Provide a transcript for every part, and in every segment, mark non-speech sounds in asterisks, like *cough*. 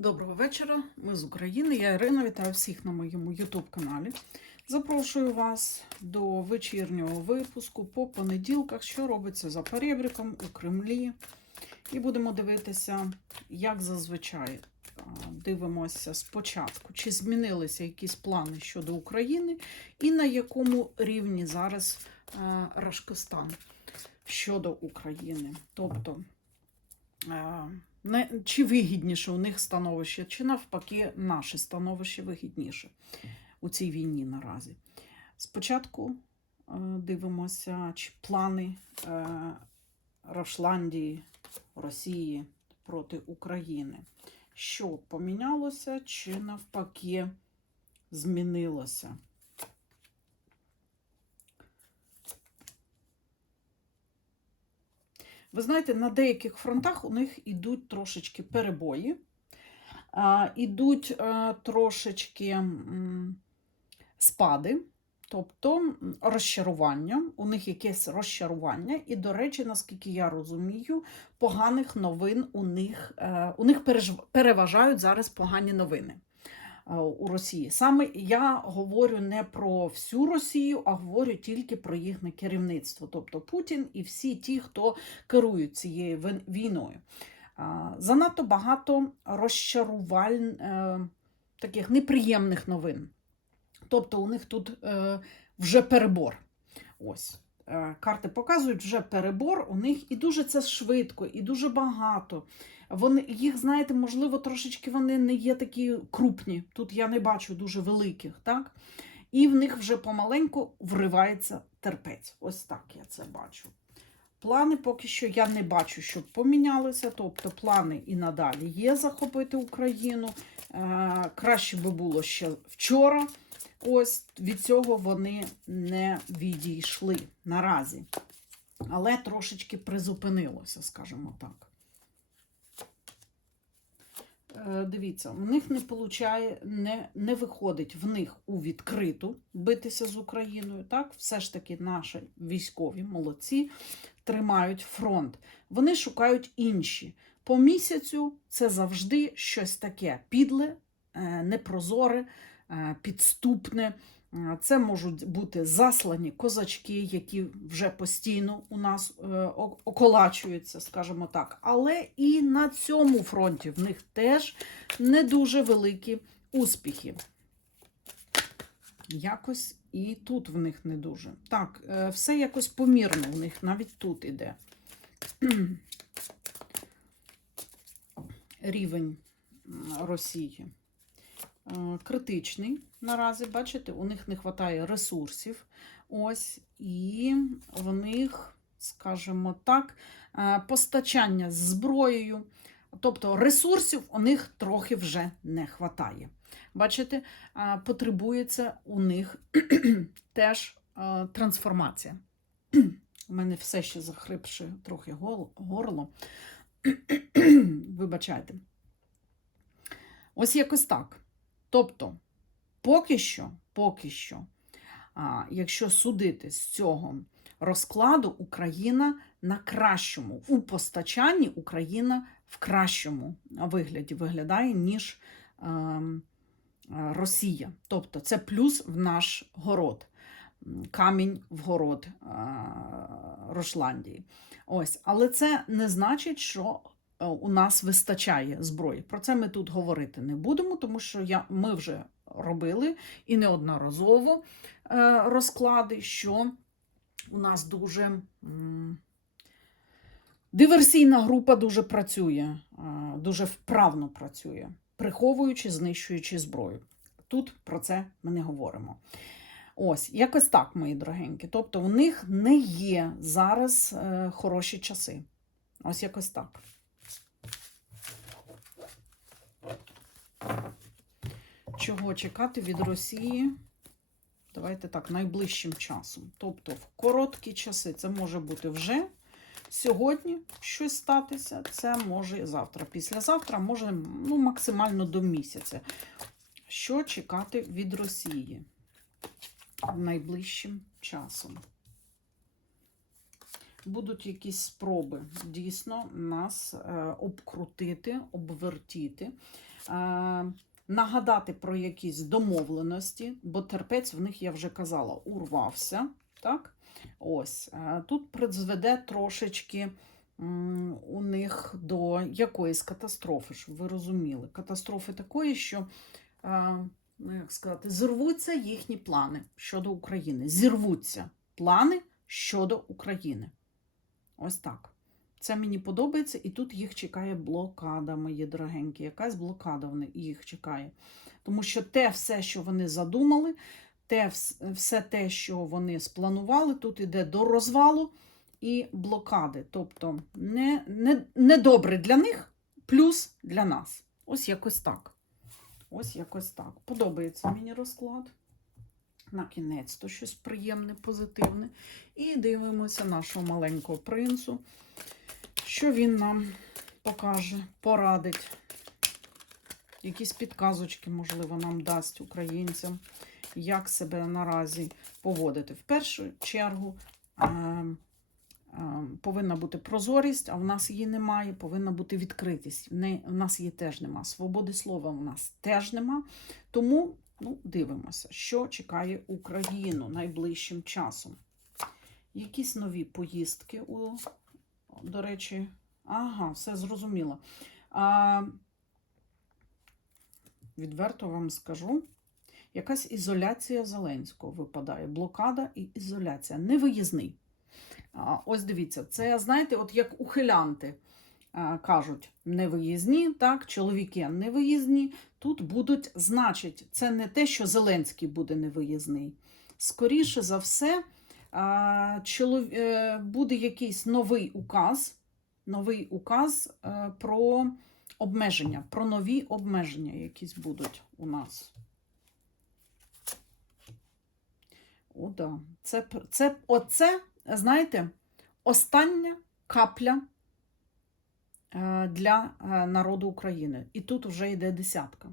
Доброго вечора. Ми з України. Я Ірина. Вітаю всіх на моєму YouTube каналі. Запрошую вас до вечірнього випуску по понеділках, що робиться за перебріком у Кремлі. І будемо дивитися, як зазвичай дивимося спочатку, чи змінилися якісь плани щодо України, і на якому рівні зараз а, Рашкостан щодо України. Тобто. А, не, чи вигідніше у них становище, чи навпаки наше становище вигідніше у цій війні наразі. Спочатку е, дивимося, чи плани е, Рошландії, Росії проти України. Що помінялося, чи навпаки змінилося? Ви знаєте, на деяких фронтах у них ідуть трошечки перебої, а, ідуть трошечки спади, тобто розчарування, у них якесь розчарування. І, до речі, наскільки я розумію, поганих новин у них, е, у них переважають зараз погані новини е, у Росії. Саме я говорю не про всю Росію, а говорю тільки про їхнє керівництво, тобто Путін і всі ті, хто керують цією війною. А, Занадто багато розчарувань, е, таких неприємних новин. Тобто у них тут е, вже перебор. Ось. Е, Карти показують вже перебор у них і дуже це швидко, і дуже багато. Вони, їх, знаєте, можливо, трошечки вони не є такі крупні. Тут я не бачу дуже великих, так? І в них вже помаленьку вривається терпець. Ось так я це бачу. Плани поки що я не бачу, щоб помінялися. Тобто плани і надалі є захопити Україну. Е, краще би було ще вчора. Ось від цього вони не відійшли наразі. Але трошечки призупинилося, скажімо так. Е, Дивіться, в них не получає, не, не виходить в них у відкриту битися з Україною. Так, все ж таки наші військові молодці тримають фронт. Вони шукають інші. По місяцю це завжди щось таке підле, е, непрозоре, підступне. Е, Це можуть бути заслані козачки, які вже постійно у нас е, околачуються, скажімо так. Але і на цьому фронті в них теж не дуже великі успіхи. Якось і тут в них не дуже. Так, е, все якось помірно у них навіть тут іде. *clears throat* Рівень Росії е, критичний наразі. Бачите, у них не вистачає ресурсів. Ось, і в них, скажімо так, е, постачання з зброєю. Тобто ресурсів у них трохи вже не вистачає. Бачите, е, потребується у них *clears throat* теж е, трансформація. У мене все ще захрипше трохи горло. *clears throat* Вибачайте. Ось якось так. Тобто, поки що, поки що, якщо судити з цього розкладу, Україна на кращому, у постачанні Україна в кращому вигляді виглядає, ніж ем, Росія. Тобто це плюс в наш город, камінь в город е, Рошландії. Ось, але це не значить, що у нас вистачає зброї. Про це ми тут говорити не будемо, тому що я, ми вже робили і неодноразово е, розклади, що у нас дуже диверсійна група дуже працює, е, дуже вправно працює, приховуючи, знищуючи зброю. Тут про це ми не говоримо. Ось, якось так, мої дорогенькі. Тобто, у них не є зараз е, хороші часи. Ось якось так. Чого чекати від Росії? Давайте так, найближчим часом. Тобто, в короткі часи це може бути вже сьогодні щось статися, це може і завтра. Післязавтра, може ну, максимально до місяця. Що чекати від Росії найближчим часом? будуть якісь спроби дійсно нас е, обкрутити, обвертіти. Нагадати про якісь домовленості, бо терпець в них, я вже казала, урвався. Так? Ось, е, тут призведе трошечки у них до якоїсь катастрофи, щоб ви розуміли. Катастрофи такої, що, е, ну, як сказати, зірвуться їхні плани щодо України. Зірвуться плани щодо України. Ось так. Це мені подобається, і тут їх чекає блокада, мої дорогенькі. Якась блокада в їх чекає. Тому що те все, що вони задумали, те, все те, що вони спланували, тут іде до розвалу і блокади. Тобто не, не, не добре для них, плюс для нас. Ось якось так. Ось якось так. Подобається мені розклад. На кінець то щось приємне, позитивне. І дивимося нашого маленького принцу. Що він нам покаже, порадить. Якісь підказочки, можливо, нам дасть українцям, як себе наразі поводити. В першу чергу е, е, повинна бути прозорість, а в нас її немає. Повинна бути відкритість. В нас її теж нема. Свободи слова в нас теж нема. Тому ну, дивимося, що чекає Україну найближчим часом. Якісь нові поїздки у до речі, ага, все зрозуміло. А, відверто вам скажу, якась ізоляція Зеленського випадає. Блокада і ізоляція. Невиїзний. А, ось дивіться, це, знаєте, от як ухилянти а, кажуть, невиїзні, так, чоловіки невиїзні. Тут будуть, значить, це не те, що Зеленський буде невиїзний. Скоріше за все, буде якийсь новий указ, новий указ е, про обмеження, про нові обмеження якісь будуть у нас. О, да. Це, це, оце, знаєте, остання капля е, для е, народу України. І тут вже йде десятка.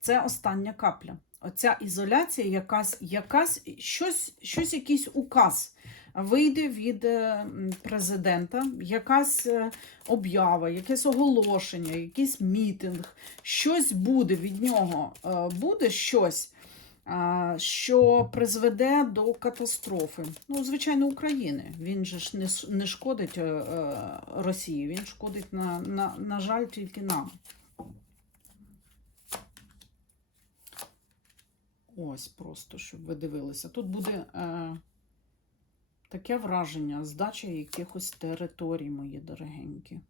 Це остання капля. Оця ізоляція, якась, якась щось, щось, якийсь указ вийде від е, президента, якась е, об'ява, якесь оголошення, якийсь мітинг, щось буде від нього, е, буде щось, що призведе до катастрофи. Ну, звичайно, України. Він же ж не, шкодить Росії, він шкодить, на, на, на жаль, тільки нам. Ось просто, щоб ви дивилися. Тут буде е, таке враження, здача якихось територій, мої дорогенькі,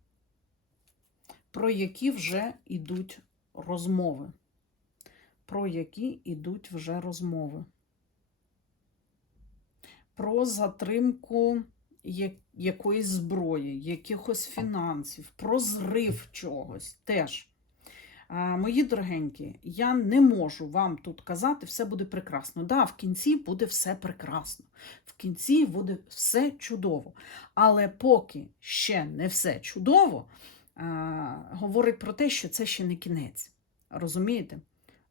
про які вже йдуть розмови. Про які йдуть вже розмови. Про затримку якоїсь зброї, якихось фінансів, про зрив чогось теж. Мої дорогенькі, я не можу вам тут казати, все буде прекрасно. Да, в кінці буде все прекрасно. В кінці буде все чудово. Але поки ще не все чудово, говорить про те, що це ще не кінець. Розумієте?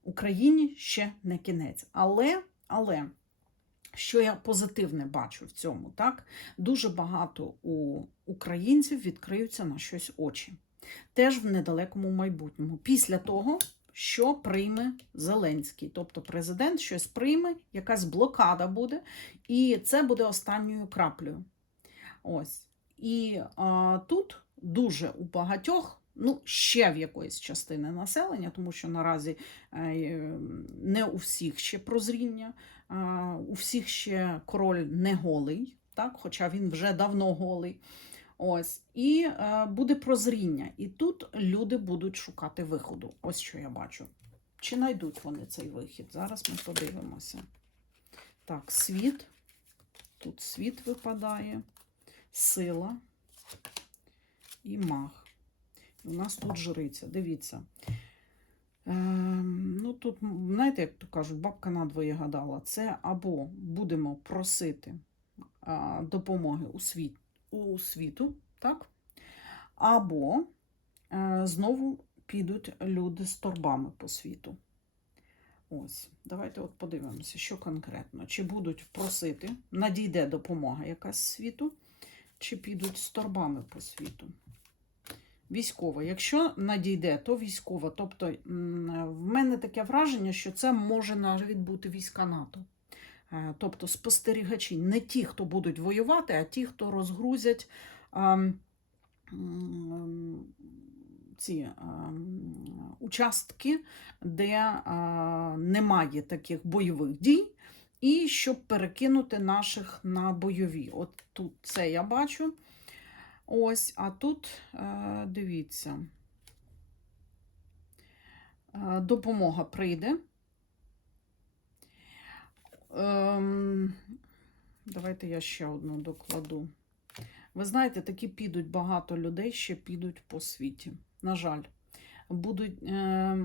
Україні ще не кінець. Але, але, що я позитивне бачу в цьому, так? Дуже багато у українців відкриються на щось очі теж в недалекому майбутньому, після того, що прийме Зеленський. Тобто президент щось прийме, якась блокада буде, і це буде останньою краплею. Ось. І а, тут дуже у багатьох, ну, ще в якоїсь частини населення, тому що наразі е, не у всіх ще прозріння, у всіх ще король не голий, так? хоча він вже давно голий. Ось, і е, буде прозріння. І тут люди будуть шукати виходу. Ось що я бачу. Чи знайдуть вони цей вихід? Зараз ми подивимося. Так, світ. Тут світ випадає, сила і маг. І у нас тут жриця. Дивіться. Ем, ну, тут, знаєте, як то кажуть, бабка надвоє гадала. Це або будемо просити допомоги у світ, у світу, так? Або е, знову підуть люди з торбами по світу. Ось, давайте от подивимося, що конкретно. Чи будуть просити, надійде допомога якась світу, чи підуть з торбами по світу. Військова. Якщо надійде, то військова. Тобто в мене таке враження, що це може навіть бути війська НАТО. Е, Тобто спостерігачі, не ті, хто будуть воювати, а ті, хто розгрузять ем, ці ем, участки, де е, немає таких бойових дій, і щоб перекинути наших на бойові. От тут це я бачу. Ось, а тут е, дивіться. Допомога прийде. Ем, давайте я ще одну докладу. Ви знаєте, такі підуть багато людей, ще підуть по світі. На жаль, будуть. Е,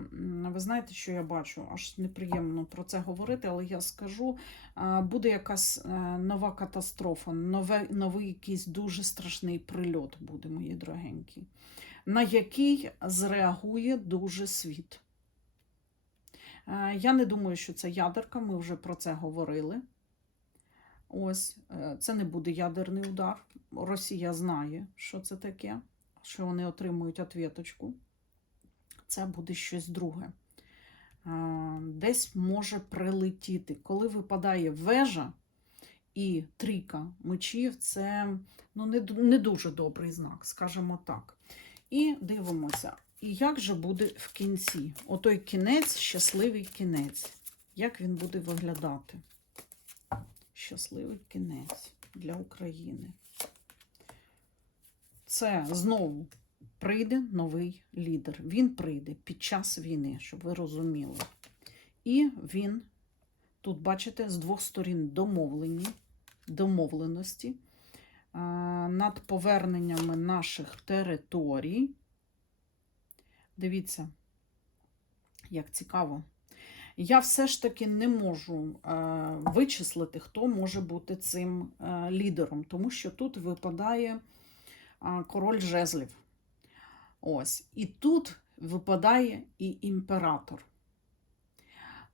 ви знаєте, що я бачу? Аж неприємно про це говорити, але я скажу: е, буде якась е, нова катастрофа, нове, новий якийсь дуже страшний прильот буде, мої дорогенькі, на який зреагує дуже світ. Е, Я не думаю, що це ядерка, ми вже про це говорили. Ось, е, це не буде ядерний удар. Росія знає, що це таке, що вони отримують отвіточку. Це буде щось друге. Е, Десь може прилетіти. Коли випадає вежа і трійка мечів, це ну, не, не дуже добрий знак, скажімо так. І дивимося, і як же буде в кінці? Отой кінець, щасливий кінець. Як він буде виглядати? Щасливий кінець для України. Це знову прийде новий лідер. Він прийде під час війни, щоб ви розуміли. І він, тут, бачите, з двох сторін домовлені, домовленості над поверненнями наших територій. Дивіться, як цікаво. Я все ж таки не можу е, вичислити, хто може бути цим е, лідером, тому що тут випадає король жезлів. Ось. І тут випадає і імператор.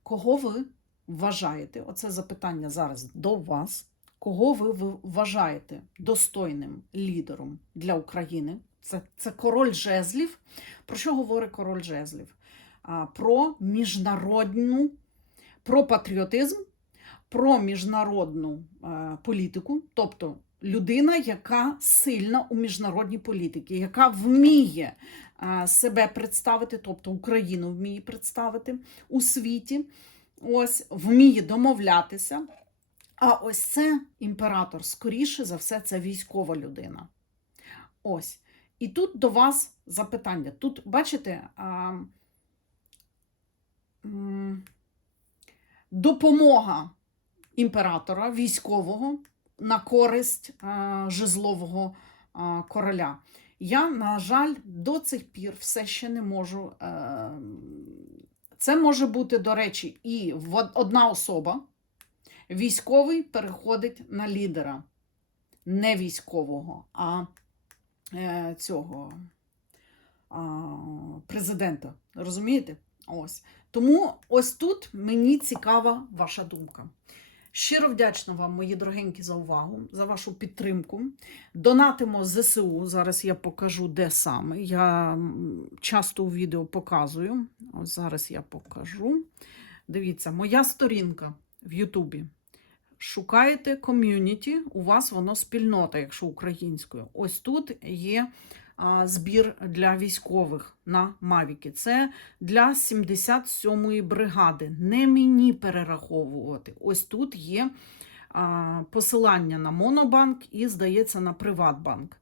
Кого ви вважаєте? Оце запитання зараз до вас. Кого ви вважаєте достойним лідером для України? Це, це король жезлів. Про що говорить король жезлів? Про міжнародну, про патріотизм, про міжнародну е, політику, тобто людина, яка сильна у міжнародній політиці, яка вміє е, себе представити, тобто Україну вміє представити у світі, ось вміє домовлятися. А ось це імператор, скоріше за все, це військова людина. Ось. І тут до вас запитання. Тут, бачите, допомога імператора військового на користь жезлового короля. Я, на жаль, до цих пір все ще не можу. Е, це може бути, до речі, і одна особа. Військовий переходить на лідера, не військового, а цього а, президента. Розумієте? Ось. Тому ось тут мені цікава ваша думка. Щиро вдячна вам, мої дорогенькі, за увагу, за вашу підтримку. Донатимо ЗСУ. Зараз я покажу, де саме. Я часто у відео показую. Ось зараз я покажу. Дивіться, моя сторінка в Ютубі. Шукаєте ком'юніті, у вас воно спільнота, якщо українською. Ось тут є збір для військових на Мавіки. Це для 77-ї бригади. Не мені перераховувати. Ось тут є посилання на Монобанк і, здається, на Приватбанк.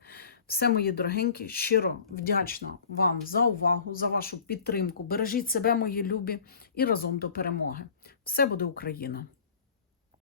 Все, мої дорогенькі, щиро вдячна вам за увагу, за вашу підтримку. Бережіть себе, мої любі, і разом до перемоги. Все буде Україна!